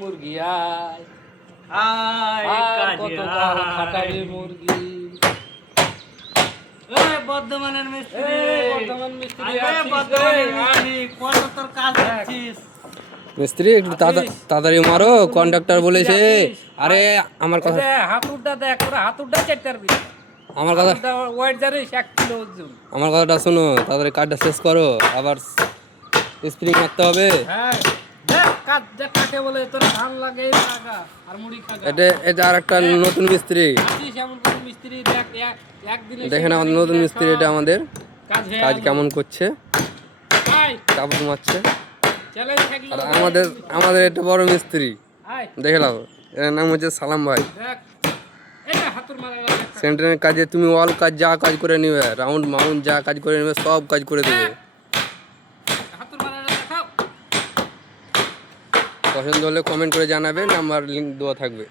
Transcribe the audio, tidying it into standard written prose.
মুরগি আয় আয় কত খাটালি মুরগি বর্ধমানের মিস্ত্রি বর্ধমান মিস্ত্রি মিস্ত্রি একটু তাড়াতাড়ি মারো, কন্ডাক্টর বলেছে। আরে আমার কথা, হাতুড়টা দেখ, তোরা হাতুড়টা চারটার বেশি। আমার কথা, ওয়েট জানিস 1 কিলো ওজন। আমার কথাটা শোনো, তাড়াতাড়ি কাজটা শেষ করো, আবার স্প্রিং মারতে হবে। হ্যাঁ দেখ কাজ দেখ কাকে বলে, তোর ধান লাগে লাগা আর মুড়ি খাগা। এটা আর একটা নতুন মিস্ত্রি। আসিস এমন কোন মিস্ত্রি দেখ একদিনে দেখেন আমাদের নতুন মিস্ত্রি, এটা আমাদের কাজ কেমন করছে, আয় কাপড় মারছে। চ্যালেঞ্জ থাকলে আর আমাদের এটা বড় মিস্ত্রি, আয় দেখে নাও, এর নাম হচ্ছে সালাম ভাই। দেখ এটা হাতুড় মারা সেন্টারের কাজে তুমি অল কাজ যা কাজ করে নিবে, রাউন্ড মাউন্ট যা কাজ করে নিবে, সব কাজ করে দেবে। হাতুড় মারা দেখাও। পছন্দ হলে কমেন্ট করে জানাবে, নাম্বার লিঙ্ক দেওয়া থাকবে।